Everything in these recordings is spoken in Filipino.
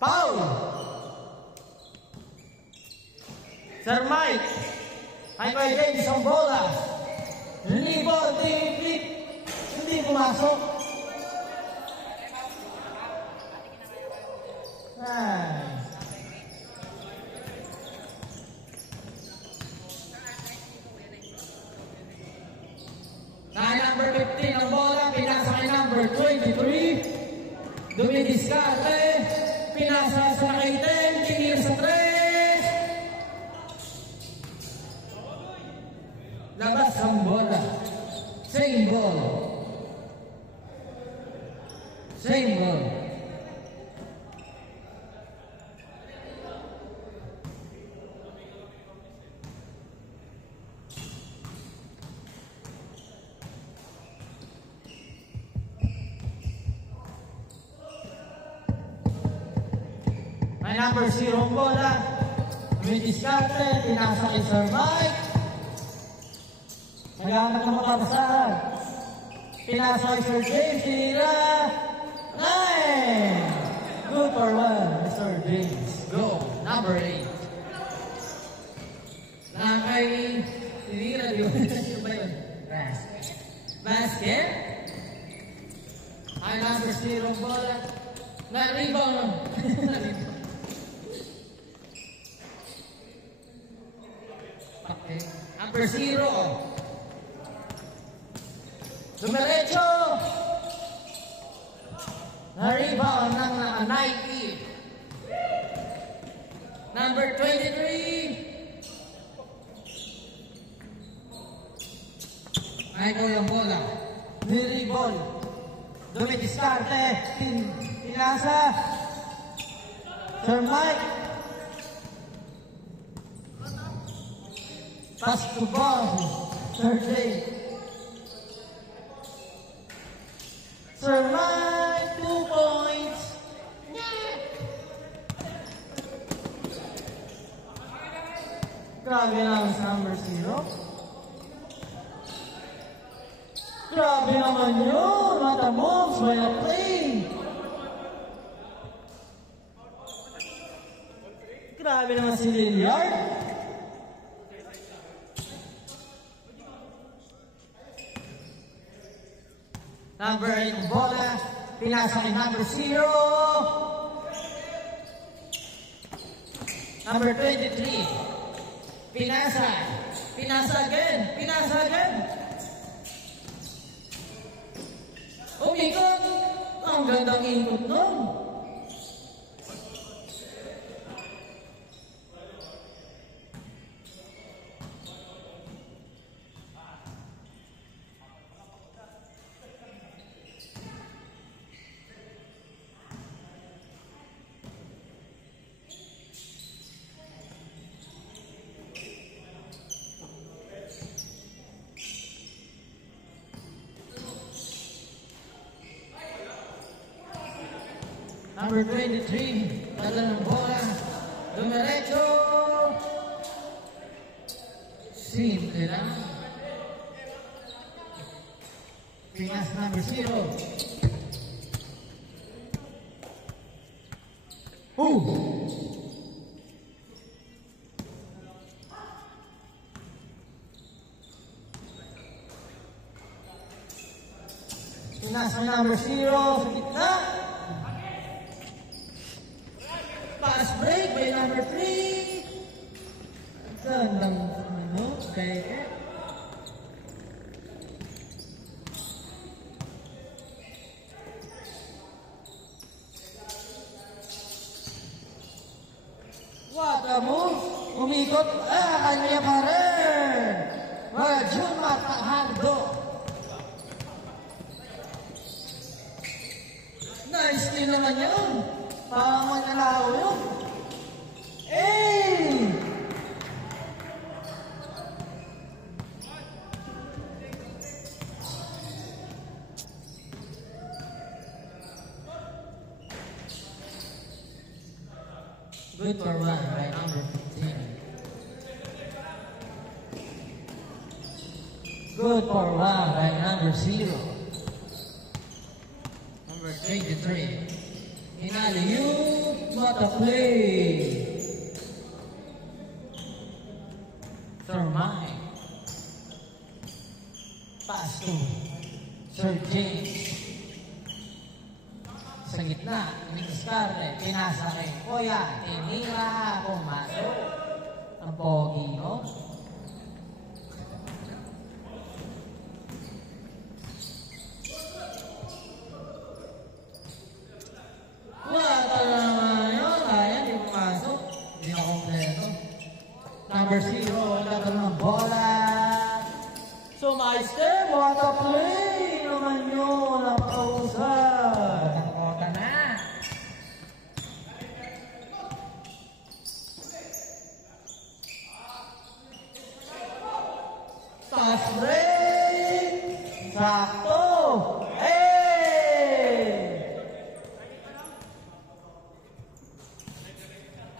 Foul! Sir Mike, ay kay James ang bola. Rebound, flip. Hindi pumasok. Kay number 15 ang bola, pinasa kay number 23. Dumidiskarte, pinasa sa kay 10, tinir sa 3. Labas ang bola. Same ball. Same ball. May number 0 ang bola. May diskarte, pinasa kay Sir Mike. Naghanap ng makabasahan. Pinasa kay Sir James, tira. 9! Good for 1, Mr. James. Go, number 8. Nakakay, tinira yun. Ano ba yun? Basket. Ay, number 0 ang bola. Na-rebound. Okay. Number 0. Dumiretso. Na-rebound ng Nike. Number 23. Ay ko yung bola. Niribol. Dumidiskarte. Pinasa. Sir Mike. Pass to ball. Sir Jay. Sir Mike, 2 points. Grabe naman sa number 0. Grabe naman yun. What a moves by a play. Grabe naman si Lillard. Number 8 ang bola. Pinasa kay number 0. Number 23. Pinasa. Pinasa again. Pinasa again. Umikot. Ang gandang ikot nun. Number 23, dala ng bola, dumiretso, simple lang. Pinas number 0. Pinas number 0 sa gitna. Pass break by number 3. Gandang kaya. What a move! Umikot. Kanya pa rin. Jun Matahando. Nice din naman yun. Parang manalaw yun. Good for 1 by number 15. Good for 1 by number 0. Number 23. Inaliu, what a play! Thermite. Pass to Sir James. Sa gitna, Miskarte, pinasa kay Kuya, tinira, pumasok. Ang pogi, no? Wala naman yun. Ayan, di pumasok. Hindi na kompleto. Number 0, lato ng bola. So, Meister, what a play naman yun. Napausan. Nakakota na. Fast break. Sakto.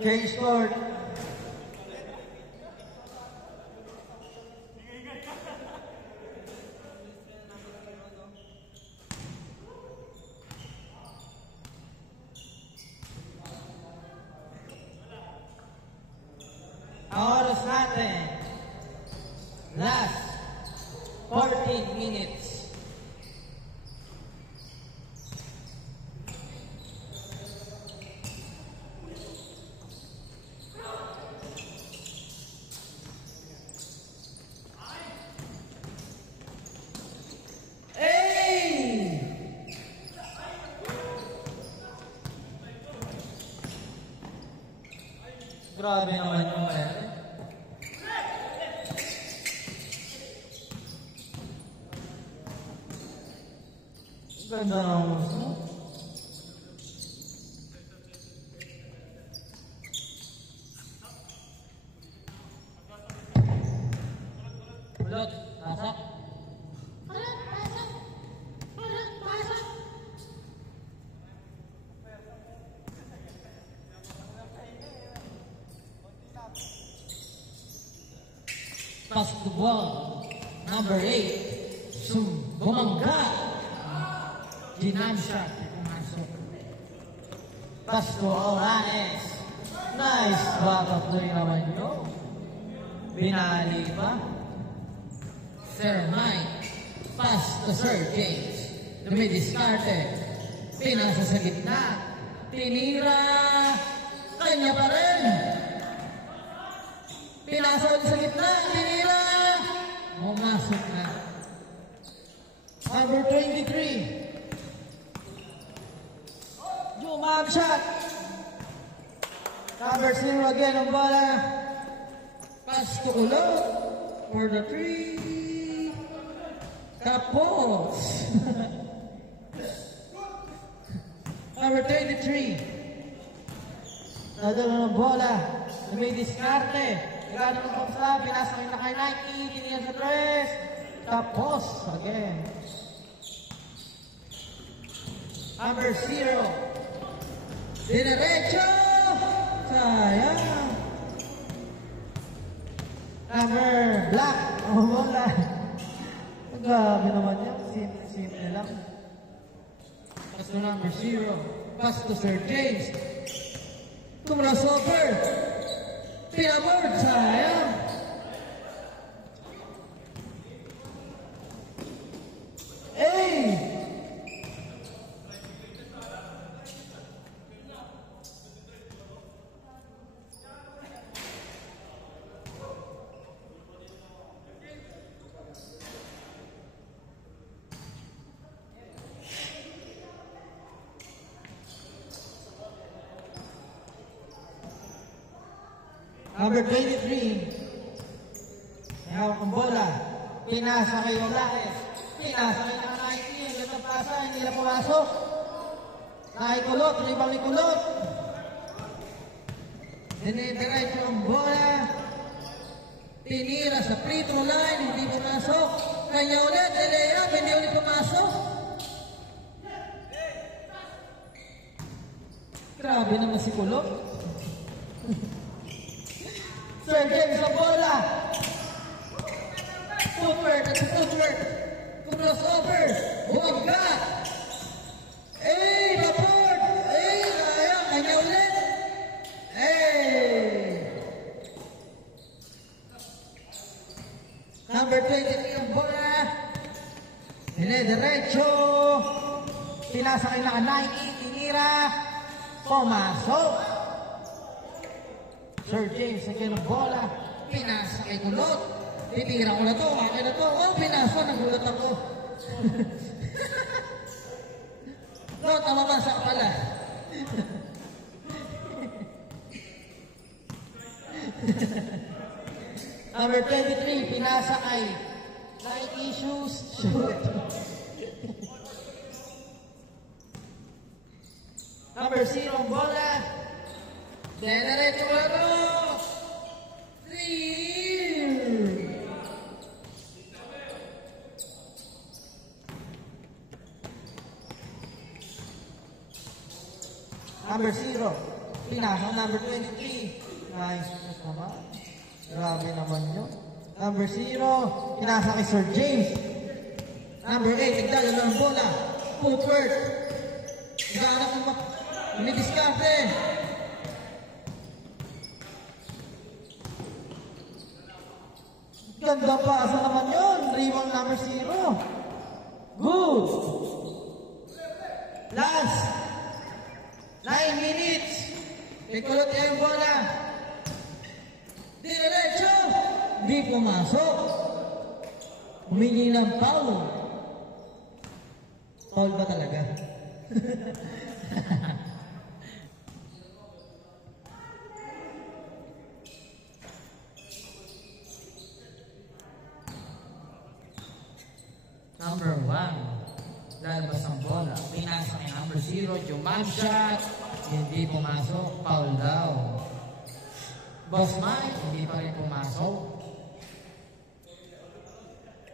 Change scored. Oras natin. Last 14 minutes. Grabe naman yung ganda ng muso. Ulot, pasak. Pass the ball. Number 8. Bumangga. Ginansya. Pumasok. Pass to Oranes. Nice backup play naman yun. Binali pa. Sir Mike. Pass to Sir James. Dumidiscarded. Pinasa sa gitna. Tinira. Kanya pa rin. Pinasa sa gitna, tinira. Pumasok na. Number 23. Jumab shot. Number 0 again ang bola. Pass to Ulo. For the 3. Tapos. Number 23. Nadala ng bola. May diskarte. Ligado ng buksa, pinasa kayo na kay Nike, tiniyan sa 3. Tapos, again. Number 0. Dinerecho! Sayang. Number black. Bola. Grabe naman yan. Simple lang. Pass to number 0. Pass to Sir James. Tumras over. Pinabord, sayang. Number 23. Hawak ang bola. Pinasa kay Olares. Pinasa kay Nike. Ang gandang pasa. Hindi na pumasok. Nakikulot. Ribang ni kulot. Dinidiretso ang bola. Tinira sa free throw line. Hindi pumasok. Kanya ulit. Delay-up. Hindi ulit pumasok. Grabe naman si kulot. Sir James sa bola. Footwork. Crossover. Bumangga. Babord. pinasa kay naka Nike, tinira, pumasok. Sir James, again ang bola, pinasa kay Kulot. Titira ko na to, akin na to. Oh, pinasa, nagulat ako. No, tama ba sa pala? Number 23, pinasa kay Nike Shoes. Shoot. Number 0, bola. Diretso na to. 3. Number 0, pinasa number 23. Nice pass naman. Grabe naman yun. Number 0, pinasa kay Sir James. Number 8, nagdala ng bola. Footwork. Naghanap ng umidiskarte. Ganda pasa naman yun. Rebound number 0. Good. Last 9 minutes. Ikulot niya yung bola. Diretso. Di pumasok. Humingi ng foul. Foul ba talaga? Number 1, lalabas ang bola. Pinasa kay number 0, jump shot. Hindi pumasok, foul daw. Boss Mike, hindi pa rin pumasok.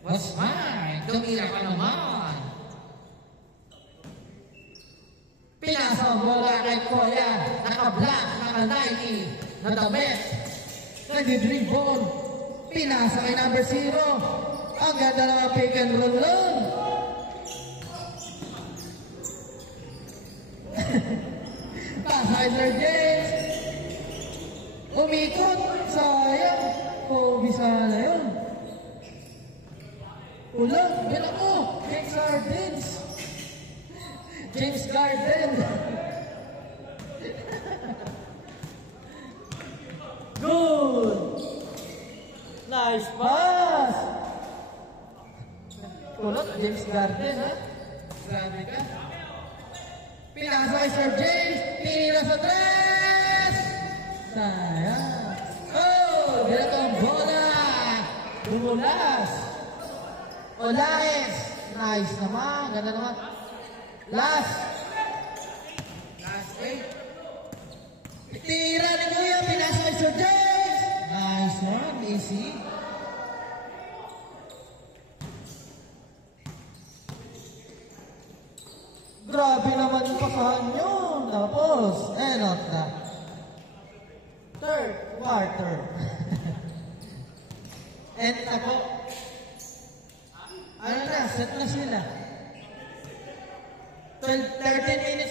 Boss Mike, tumira ka naman. Pinasa ang bola kay Koya. Naka-black, naka-Nike, na the best. Nag-dribble. Pinasa kay number 0. Ang ganda ng pick and roll lang. Pasa kay Sir James. Umikot. Sayang. Kobe sana yun. Ulang. Yan ako. James Gardens. James Garden. Good. Nice pass. Kulot, James Garden, ha? Grabe ka. Pinasa kay Sir James. Tinira sa tres. Sayang. Oh, dito ang bola. Dumulas. Olaes. Nice naman. Ganda naman. Last 8. Tira ni Kuya. Pinasa kay Sir James. Nice one. Easy. Grabe naman yung pasahan nyo. Tapos, not na. Third quarter. And ako, ano na, set na sila. 13 minutes